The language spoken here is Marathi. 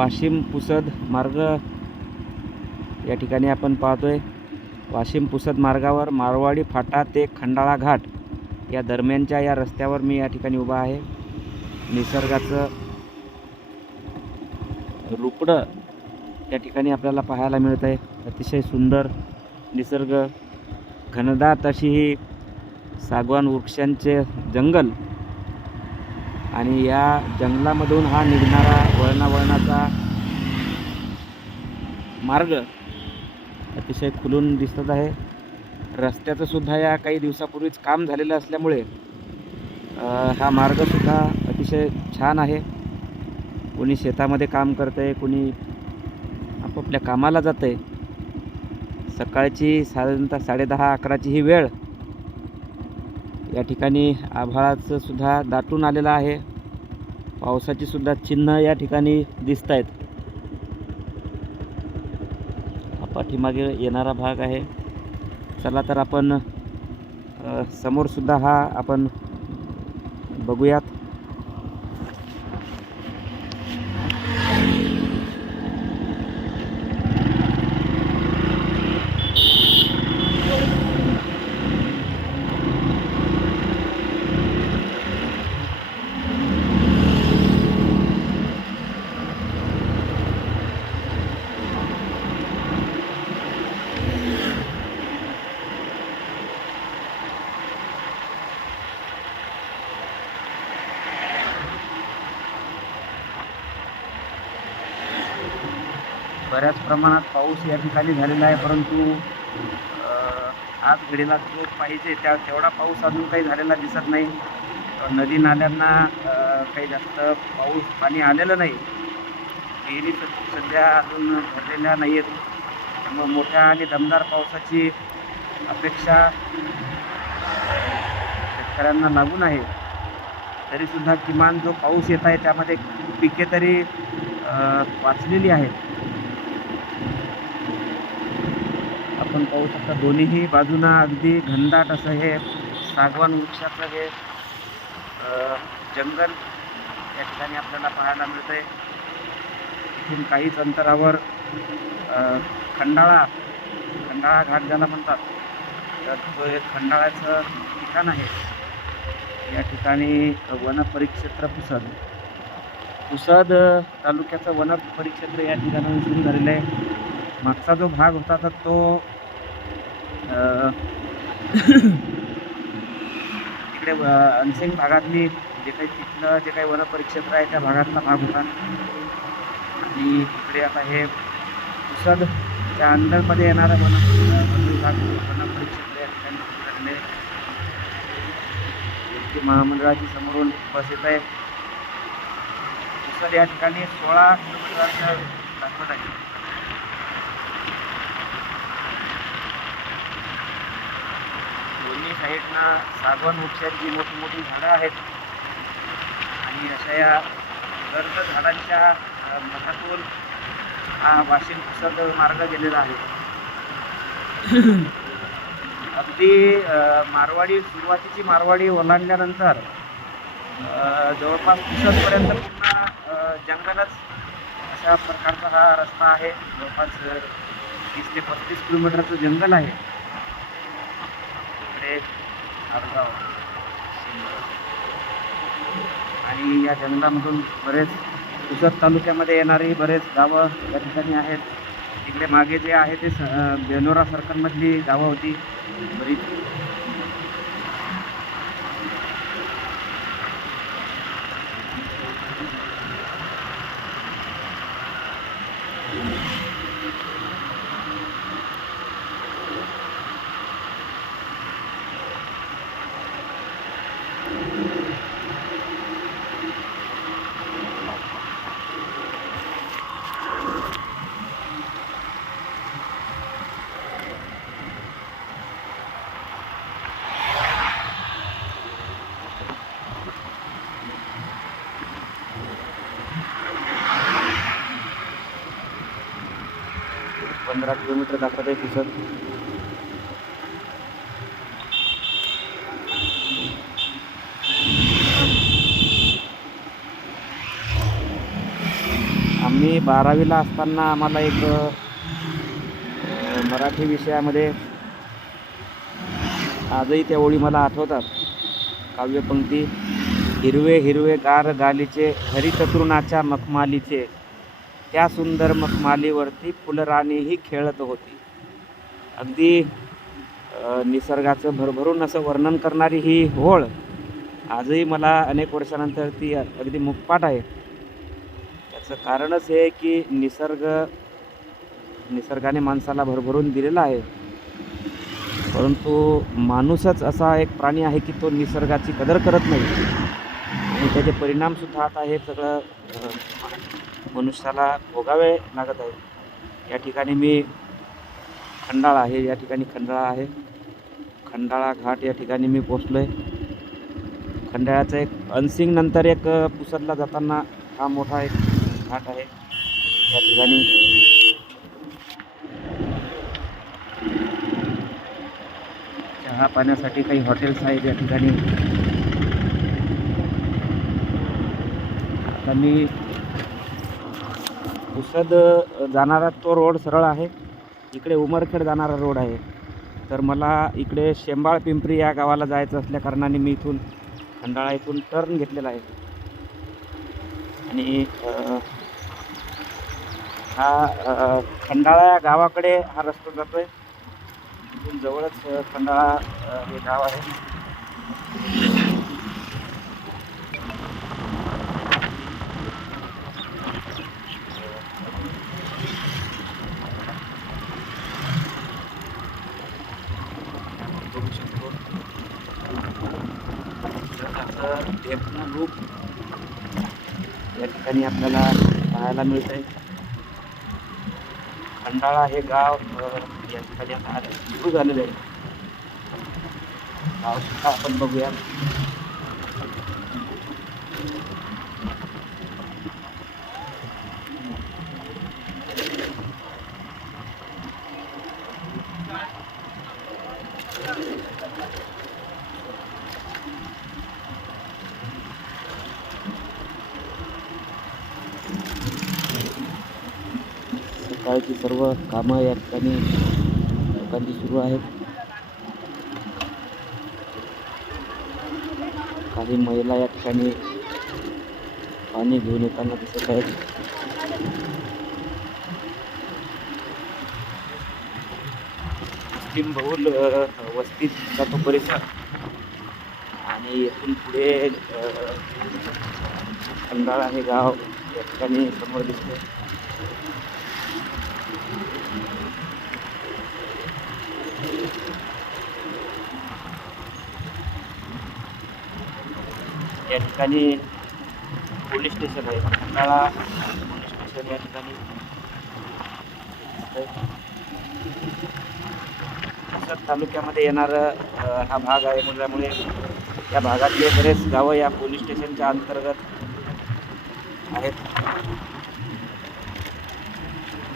वाशिम पुसद मार्ग. या ठिकाणी आपण पाहतोय वाशिम पुसद मार्गावर मारवाडी फाटा ते खंडाळा घाट या दरम्यानच्या या रस्त्यावर मी या ठिकाणी उभा आहे. निसर्गाचं रुपडं या ठिकाणी आपल्याला पाहायला मिळत आहे अतिशय सुंदर निसर्ग. घनदाट अशी ही सागवान वृक्षांचे जंगल आणि या जंगलामधून हा निघणारा वळणावळणाचा मार्ग अतिशय खुलून दिसत आहे. रस्त्याचं सुद्धा या काही दिवसापूर्वीच काम झालेलं असल्यामुळे हा मार्गसुद्धा अतिशय छान आहे. कोणी शेतामध्ये काम करतं आहे कोणी आपापल्या कामाला जातं आहे सकाळची साधारणतः साडेदहा अकराची ही वेळ या ठिकाणी आभाळाचं सुद्धा दाटून आलेलं आहे. पावसाची सुद्धा चिन्ह या ठिकाणी दिसत आहेत हा पाठीमागे येणारा भाग आहे. चला तर आपण समोरसुद्धा हा आपण बघूयात. बऱ्याच प्रमाणात पाऊस या ठिकाणी झालेला आहे परंतु आज घडीला जो पाहिजे त्या तेवढा पाऊस अजून काही झालेला दिसत नाही. नदी नाल्यांना काही जास्त पाऊस पाणी आलेलं नाही. विहिरी सध्या अजून भरलेल्या नाही आहेत त्यामुळे मोठ्या आणि दमदार पावसाची अपेक्षा शेतकऱ्यांना लागून आहे. तरीसुद्धा किमान जो पाऊस येत आहे त्यामध्ये पिके तरी वाचलेली आहेत. आपण पाहू शकता दोन्हीही बाजूना अगदी घनदाट असं हे सागवान वृक्षाचं हे जंगल या ठिकाणी आपल्याला पाहायला मिळतं आहे इथून काहीच अंतरावर खंडाळा खंडाळा घाट ज्याला म्हणतात तर तो हे खंडाळ्याचं ठिकाण आहे. या ठिकाणी वनपरिक्षेत्र पुसद. पुसद तालुक्याचं वनपरिक्षेत्र या ठिकाणाहून सुरू झालेलं आहे. मागचा जो भाग होता तर तो इकडे तिकडे अनसिंग भागातली जे काही तिथलं जे काही वनपरिक्षेत्र आहे त्या भागातला भाग होता. आणि इकडे आता हे पुसदच्या अंदरमध्ये येणारं वन वन विभाग वनपरिक्षेत्र या ठिकाणी महामंडळाची समोरून बस येत आहे. पुसद या ठिकाणी सोळा किलोमीटरचा दाखवत आहे. साईडनं साईडना सागवान वृक्षांची मोठी मोठी झाडं आहेत आणि अशा या गर्द झाडांच्या मठातून मधातून हा वाशिम पुसद मार्ग गेलेला आहे. अगदी मारवाडी सुरुवातीची मारवाडी ओलांडल्यानंतर जवळपास पुसदपर्यंत पुन्हा जंगलच अशा प्रकारचा हा रस्ता आहे. जवळपास तीस ते पस्तीस किलोमीटरचं जंगल आहे. इकडे आडगाव आणि या जंगलामधून बरेच पुसद तालुक्यामध्ये येणारी बरेच गावं या ठिकाणी आहेत. तिकडे मागे जे आहे ते स- बेनोरा सर्कलमधली गावं होती. बरीच पंधरा किलोमीटर दाखवत आहे पुसद आम्ही बारावीला असताना आम्हाला एक मराठी विषयामध्ये आजही त्या ओळी मला आठवतात. काव्यपंक्ती हिरवे हिरवे गार गालीचे हरिचतुर्णाच्या मखमालीचे. त्या सुंदर मखमालीवरती फुलराणीही खेळत होती. अगदी निसर्गाचं भरभरून असं वर्णन करणारी ही होळ आजही मला अनेक वर्षानंतर ती अगदी मुखपाठ आहे. त्याचं कारणच हे की निसर्ग निसर्गाने माणसाला भरभरून दिलेला आहे. परंतु माणूसच असा एक प्राणी आहे की तो निसर्गाची कदर करत नाही. आणि त्याचे परिणामसुद्धा आता हे सगळं मनुष्याला भोगावे लागत आहे. या ठिकाणी मी खंडाळा आहे या ठिकाणी खंडाळा आहे. खंडाळा घाट या ठिकाणी मी पोचलो आहे खंडाळ्याचं एक अनसिंग नंतर एक पुसदला जाताना हा मोठा एक घाट आहे. या ठिकाणी चहा पाण्यासाठी काही हॉटेल्स आहेत या ठिकाणी. आता मी पुसद जाणारा तो रोड सरळ आहे. इकडे उमरखेड जाणारा रोड आहे. तर मला इकडे शेंबाळ पिंपरी या गावाला जायचं असल्याकारणाने मी इथून खंडाळा इथून टर्न घेतलेला आहे. आणि हा खंडाळा या गावाकडे हा रस्ता जातो आहे इथून जवळच खंडाळा हे गाव आहे. निसर्गाचं देखणं रूप या ठिकाणी आपल्याला पाहायला मिळतंय. खंडाळा हे गाव या ठिकाणी आता सुरू झालेलं आहे. गाव सुद्धा आपण बघूया. सकाळची सर्व कामं या ठिकाणी लोकांची सुरू आहेत. काही महिला या ठिकाणी पाणी घेऊन येताना दिसत आहेत. मुस्लिम बहुल वस्तीत वस्तीचा तो परिसर. आणि येथून पुढे खंडाळा हे गाव या ठिकाणी समोर दिसते या ठिकाणी पोलीस स्टेशन आहे. खंडाळा पोलीस स्टेशन या ठिकाणी दिसतंय. तालुक्यामध्ये येणारा हा भाग आहे. म्हटल्यामुळे या भागातले बरेच गावं या पोलीस स्टेशनच्या अंतर्गत आहेत.